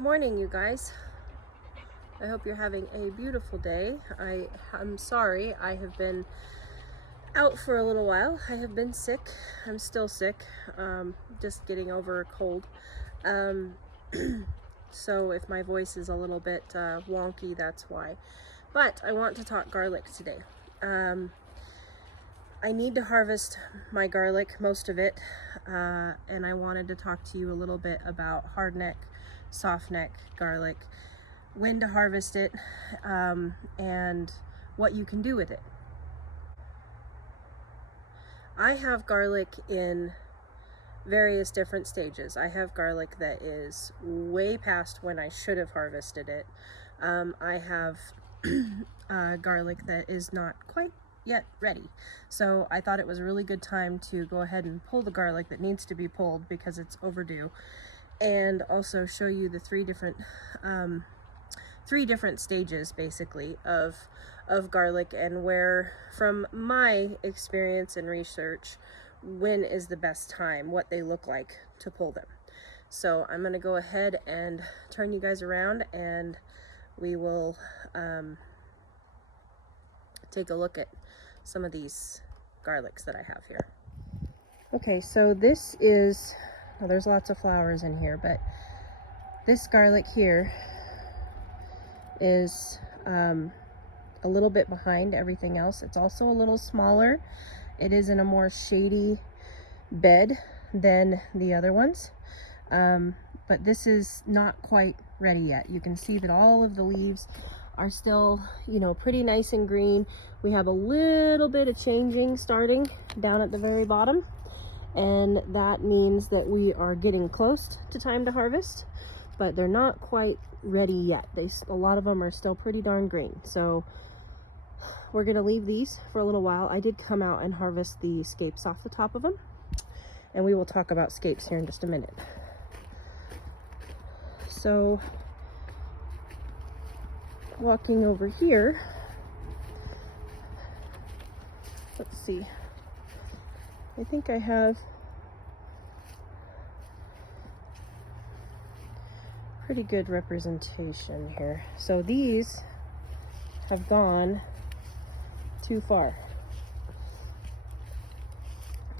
Good morning, you guys. I hope you're having a beautiful day. I'm sorry I have been out for a little while. I have been sick. I'm still sick, just getting over a cold. So if my voice is a little bit wonky, that's why. But I want to talk garlic today. I need to harvest my garlic, most of it, and I wanted to talk to you a little bit about hardneck, softneck garlic, when to harvest it, and what you can do with it. I have garlic in various different stages. I have garlic that is way past when I should have harvested it. I have garlic that is not quite yet ready. So I thought it was a really good time to go ahead and pull the garlic that needs to be pulled because it's overdue, and also show you the three different stages basically of garlic, and where, from my experience and research, when is the best time, what they look like to pull them. So I'm going to go ahead and turn you guys around, and we will take a look at some of these garlics that I have here. Okay, so this is, well, there's lots of flowers in here, but this garlic here is a little bit behind everything else. It's also a little smaller. It is in a more shady bed than the other ones, but this is not quite ready yet. You can see that all of the leaves are still, pretty nice and green. We have a little bit of changing starting down at the very bottom, and that means that we are getting close to time to harvest, but they're not quite ready yet. A lot of them are still pretty darn green. So we're gonna leave these for a little while. I did come out and harvest the scapes off the top of them, and we will talk about scapes here in just a minute. So walking over here, let's see, I think I have pretty good representation here. So these have gone too far,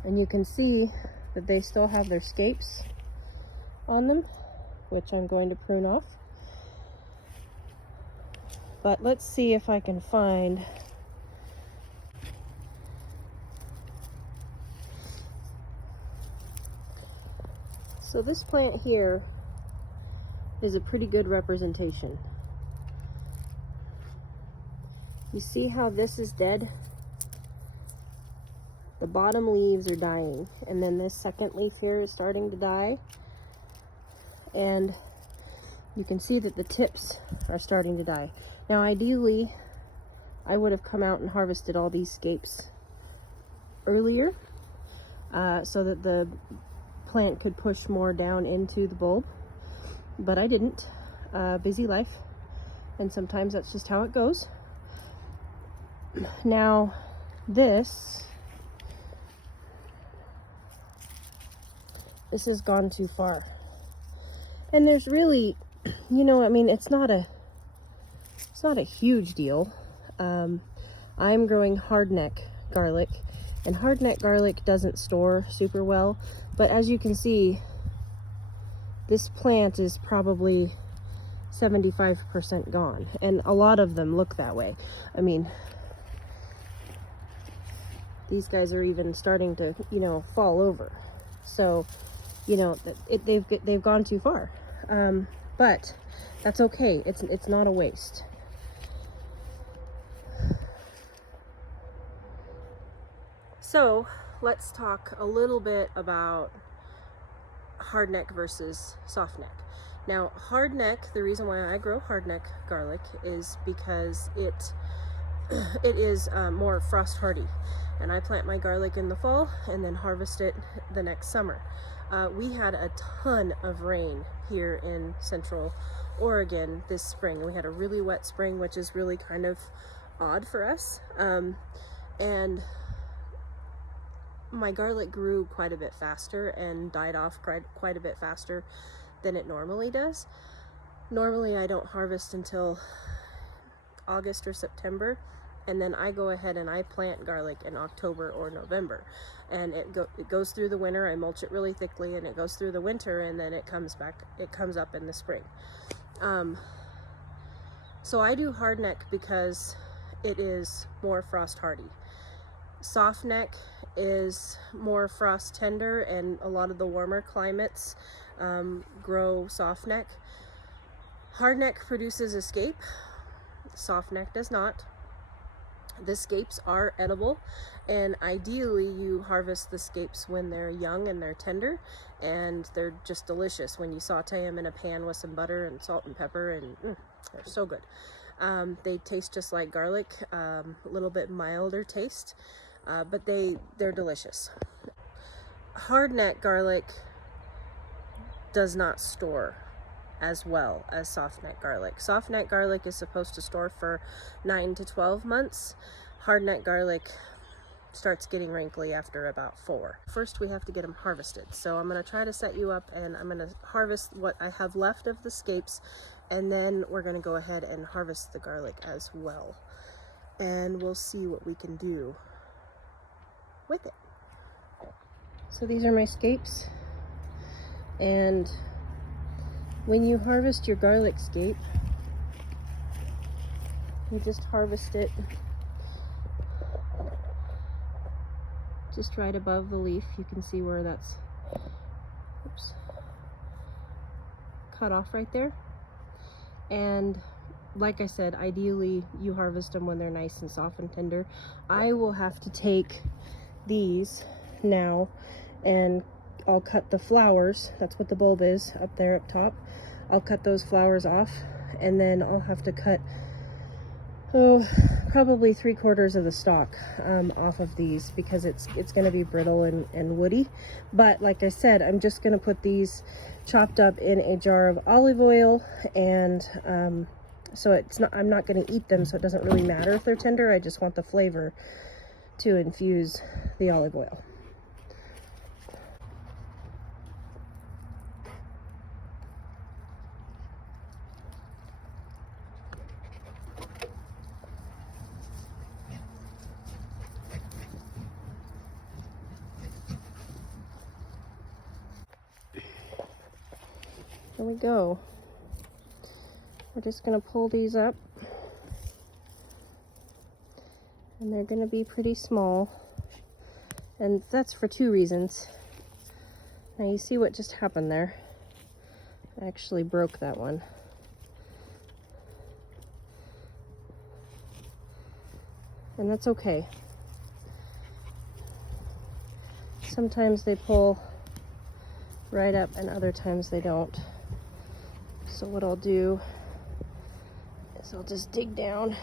and you can see that they still have their scapes on them, which I'm going to prune off. But let's see if I can find so this plant here is a pretty good representation. You see how this is dead? The bottom leaves are dying, and then this second leaf here is starting to die, and you can see that the tips are starting to die. Now ideally I would have come out and harvested all these scapes earlier, so that the plant could push more down into the bulb, but I didn't. Busy life, and sometimes that's just how it goes. Now this has gone too far, and there's really, it's not a huge deal. I'm growing hardneck garlic, and hardneck garlic doesn't store super well, but as you can see, this plant is probably 75% gone, and a lot of them look that way. I mean, these guys are even starting to, fall over. So, they've gone too far. But that's okay. It's not a waste. So let's talk a little bit about hardneck versus softneck. Now, hardneck, the reason why I grow hardneck garlic is because it is more frost hardy, and I plant my garlic in the fall and then harvest it the next summer. We had a ton of rain here in Central Oregon this spring. We had a really wet spring, which is really kind of odd for us, and my garlic grew quite a bit faster and died off quite a bit faster than it normally does. Normally I don't harvest until August or September, and then I go ahead and I plant garlic in October or November, and it goes through the winter. I mulch it really thickly, and it goes through the winter, and then it comes up in the spring. So I do hardneck because it is more frost hardy. Softneck is more frost tender, and a lot of the warmer climates grow softneck. Hardneck produces a scape. Softneck does not. The scapes are edible, and ideally you harvest the scapes when they're young and they're tender, and they're just delicious when you saute them in a pan with some butter and salt and pepper, and they're so good. They taste just like garlic, a little bit milder taste, but they're delicious. Hardneck garlic does not store as well as softneck garlic. Softneck garlic is supposed to store for 9 to 12 months. Hardneck garlic starts getting wrinkly after about 4. First we have to get them harvested. So I'm going to try to set you up, and I'm going to harvest what I have left of the scapes, and then we're going to go ahead and harvest the garlic as well. And we'll see what we can do with it. So these are my scapes, and when you harvest your garlic scape, you just harvest it just right above the leaf. You can see where that's cut off right there. And like I said, ideally you harvest them when they're nice and soft and tender. I will have to take these now, and I'll cut the flowers. That's what the bulb is up there up top. I'll cut those flowers off, and then I'll have to cut probably 3/4 of the stalk off of these, because it's going to be brittle and woody. But like I said, I'm just going to put these chopped up in a jar of olive oil, and so I'm not going to eat them, so it doesn't really matter if they're tender. I just want the flavor to infuse the olive oil. There we go. We're just going to pull these up, and they're going to be pretty small, and that's for 2 reasons. Now you see what just happened there. I actually broke that one. And that's okay. Sometimes they pull right up and other times they don't. So what I'll do is I'll just dig down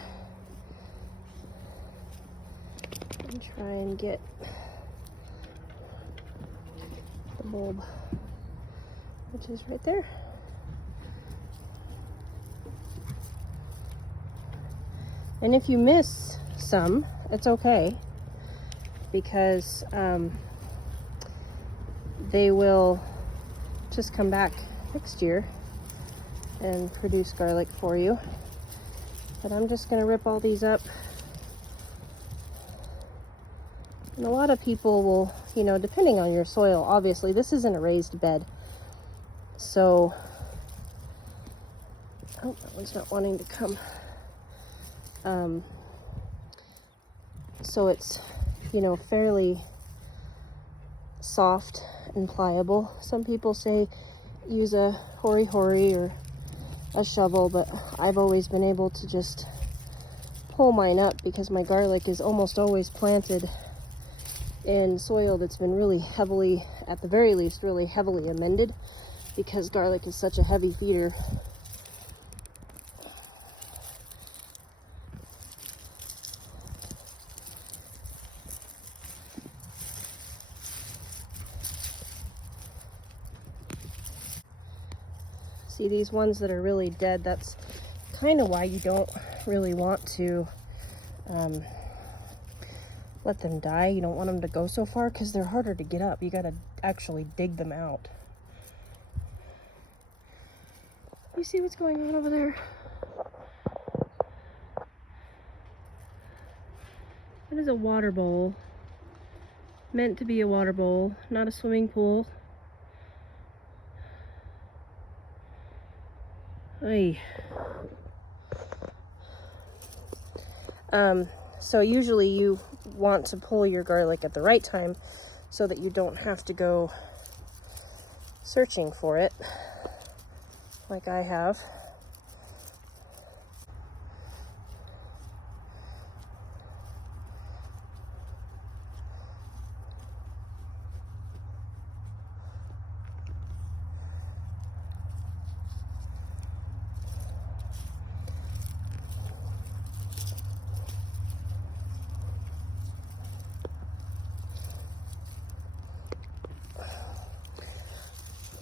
and try and get the bulb, which is right there. And if you miss some, it's okay, because they will just come back next year and produce garlic for you. But I'm just going to rip all these up. And a lot of people will, you know, depending on your soil, obviously this isn't a raised bed, so oh, that one's not wanting to come. So it's, you know, fairly soft and pliable. Some people say use a hori-hori or a shovel, but I've always been able to just pull mine up, because my garlic is almost always planted in soil that's been really heavily, at the very least, really heavily amended, because garlic is such a heavy feeder. See, these ones that are really dead, that's kind of why you don't really want to let them die. You don't want them to go so far, because they're harder to get up. You got to actually dig them out. You see what's going on over there? That is a water bowl. Meant to be a water bowl, not a swimming pool. Ay. So usually you want to pull your garlic at the right time so that you don't have to go searching for it like I have.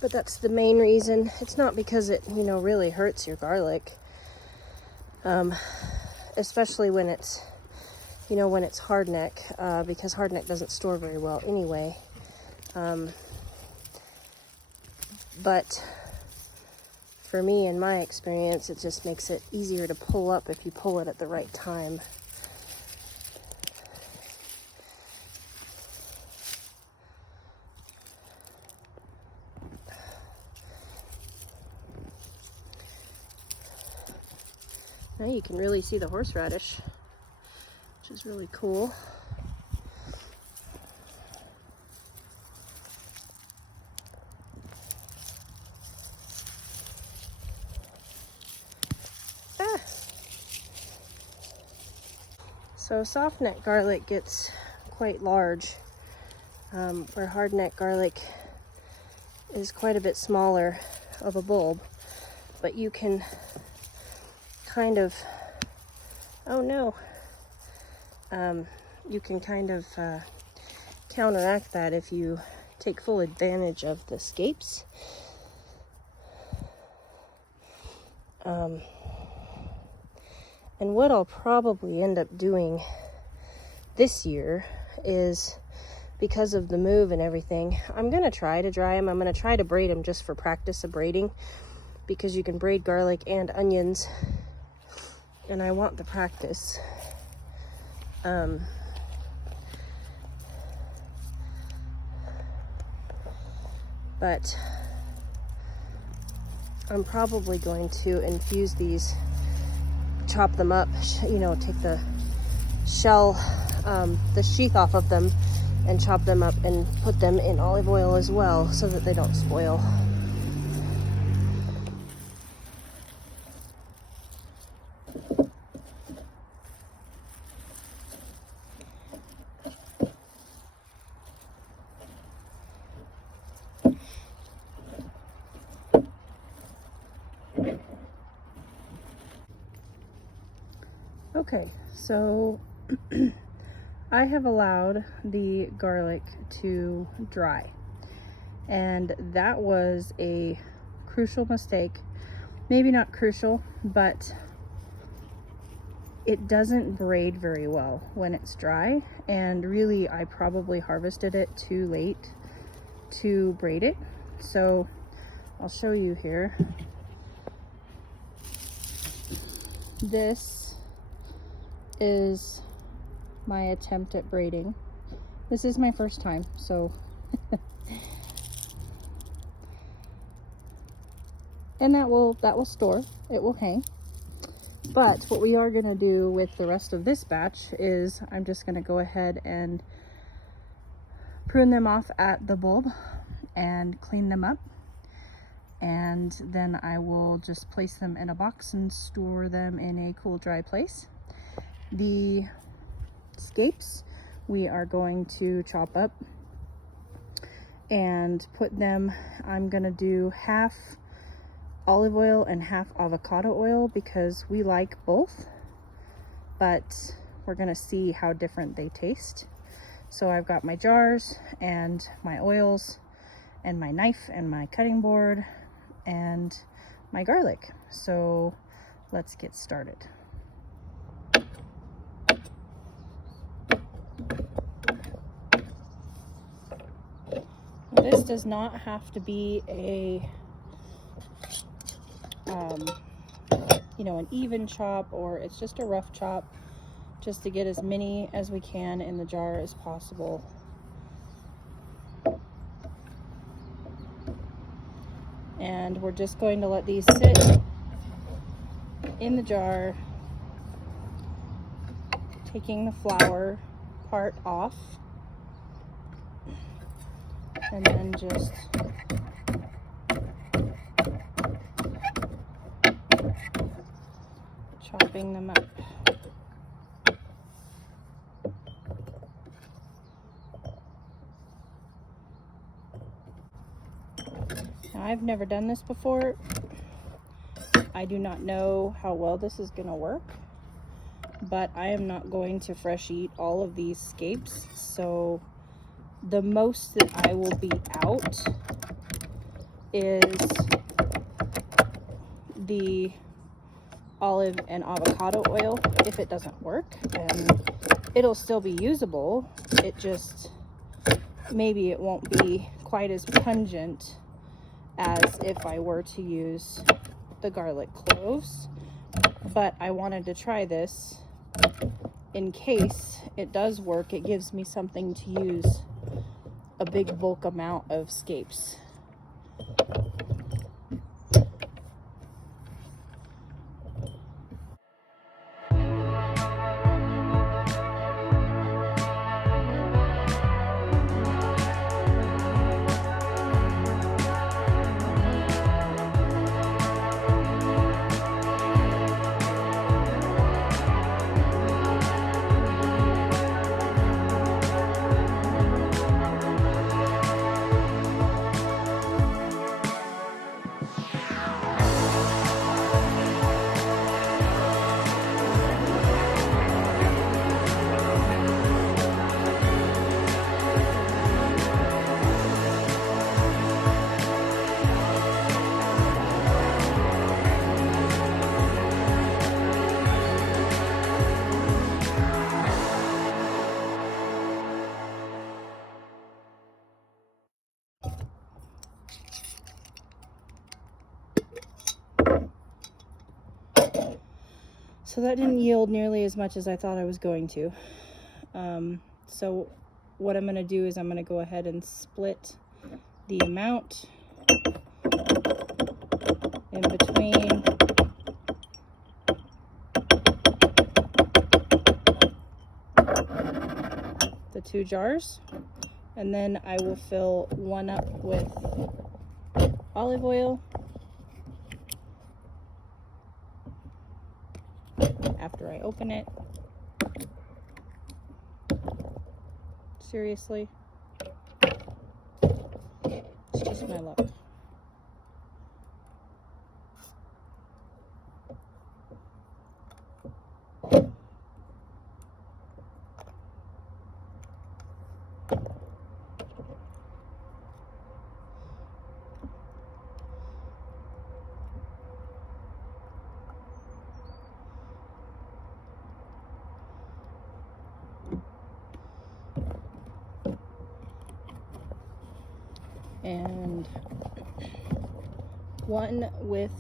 But that's the main reason. It's not because it, you know, really hurts your garlic. Especially when it's, you know, when it's hardneck, because hardneck doesn't store very well anyway. But for me, in my experience, it just makes it easier to pull up if you pull it at the right time. Now you can really see the horseradish, which is really cool. So softneck garlic gets quite large, where hardneck garlic is quite a bit smaller of a bulb, but you can kind of, oh no, you can kind of counteract that if you take full advantage of the scapes. And what I'll probably end up doing this year is, because of the move and everything, I'm going to try to dry them. I'm going to try to braid them just for practice of braiding, because you can braid garlic and onions, and I want the practice. But I'm probably going to infuse these, chop them up, you know, take the shell, the sheath off of them and chop them up and put them in olive oil as well so that they don't spoil. Okay, so I have allowed the garlic to dry, and that was a crucial mistake. Maybe not crucial, but it doesn't braid very well when it's dry, and really I probably harvested it too late to braid it. So I'll show you here. This is my attempt at braiding. This is my first time, so and that will store, it will hang. But what we are going to do with the rest of this batch is I'm just going to go ahead and prune them off at the bulb and clean them up, and then I will just place them in a box and store them in a cool, dry place. The scapes we are going to chop up and put them, I'm gonna do half olive oil and half avocado oil because we like both, but we're gonna see how different they taste. So I've got my jars and my oils and my knife and my cutting board and my garlic. So let's get started. This does not have to be a you know, an even chop, or it's just a rough chop, just to get as many as we can in the jar as possible. And we're just going to let these sit in the jar, taking the flour part off, and then just chopping them up. Now, I've never done this before. I do not know how well this is going to work, but I am not going to fresh eat all of these scapes, so the most that I will be out is the olive and avocado oil. If it doesn't work, then it'll still be usable. It just, maybe it won't be quite as pungent as if I were to use the garlic cloves. But I wanted to try this in case it does work. It gives me something to use a big bulk amount of scapes. So that didn't yield nearly as much as I thought I was going to. So what I'm going to do is I'm going to go ahead and split the amount in between the two jars, and then I will fill one up with olive oil after I open it. Seriously, it's just my luck. And one with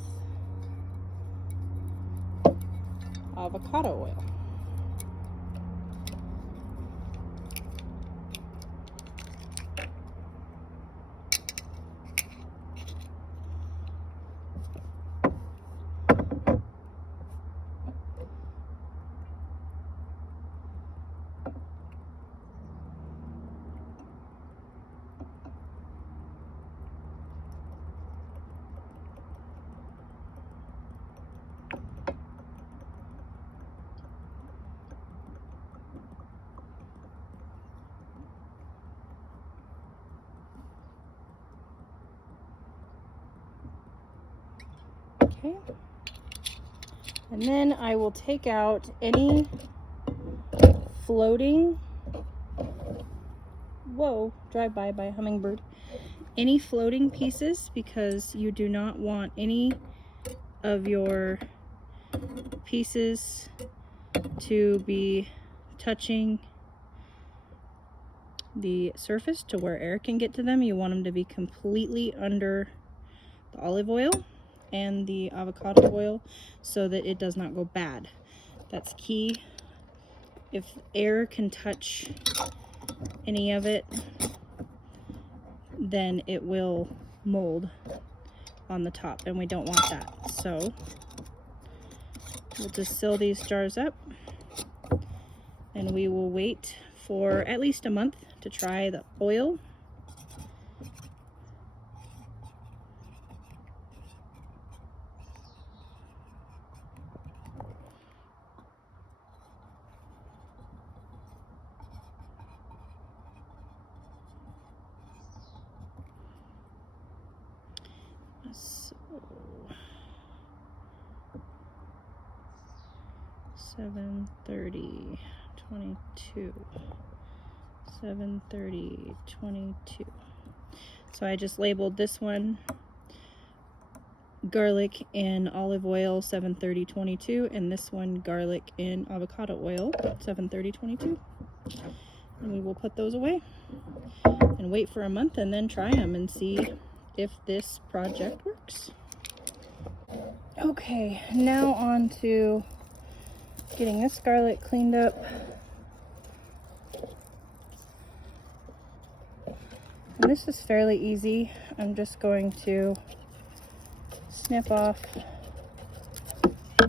avocado oil. Okay, and then I will take out any floating, whoa, drive-by by a hummingbird, any floating pieces, because you do not want any of your pieces to be touching the surface to where air can get to them. You want them to be completely under the olive oil. and the avocado oil so that it does not go bad. That's key. If air can touch any of it, then it will mold on the top, and we don't want that. So we'll just seal these jars up, and we will wait for at least a month to try the oil. So 7:30, 22, 7:30, 22. So I just labeled this one garlic in olive oil 7:30, 22, and this one garlic in avocado oil 7:30, 22. And we will put those away and wait for a month and then try them and see if this project works. Okay, now on to getting this garlic cleaned up. And this is fairly easy. I'm just going to snip off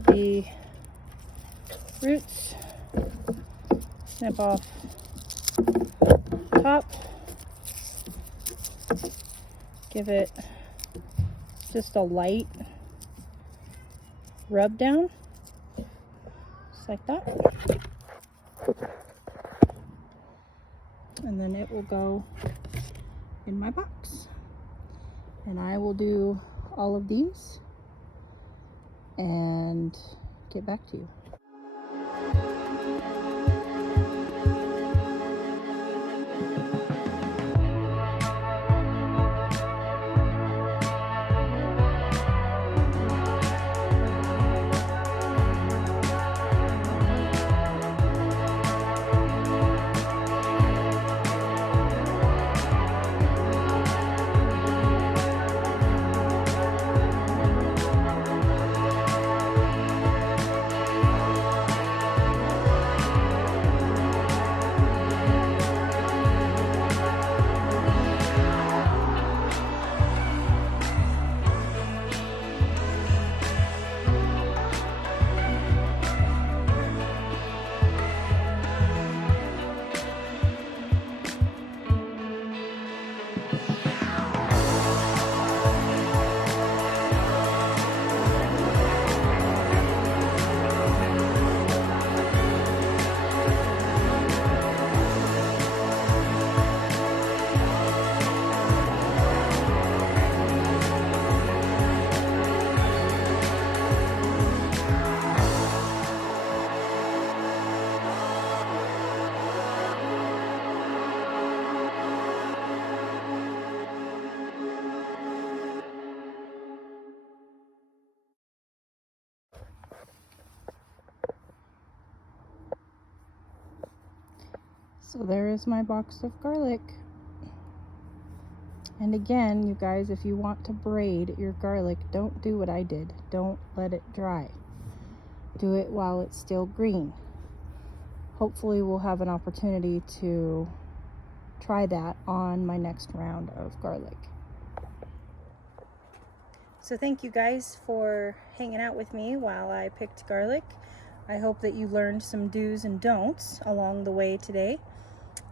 the roots, snip off top, give it just a light rub down, just like that. And then it will go in my box. And I will do all of these and get back to you. So there is my box of garlic. And again, you guys, if you want to braid your garlic, don't do what I did. Don't let it dry. Do it while it's still green. Hopefully we'll have an opportunity to try that on my next round of garlic. So thank you guys for hanging out with me while I picked garlic. I hope that you learned some do's and don'ts along the way today.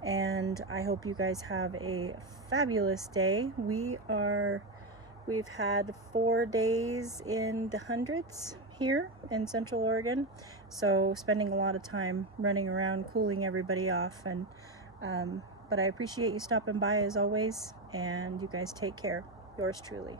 And I hope you guys have a fabulous day. We've had 4 days in the hundreds here in Central Oregon, so spending a lot of time running around cooling everybody off. And but I appreciate you stopping by as always, and you guys take care. Yours truly.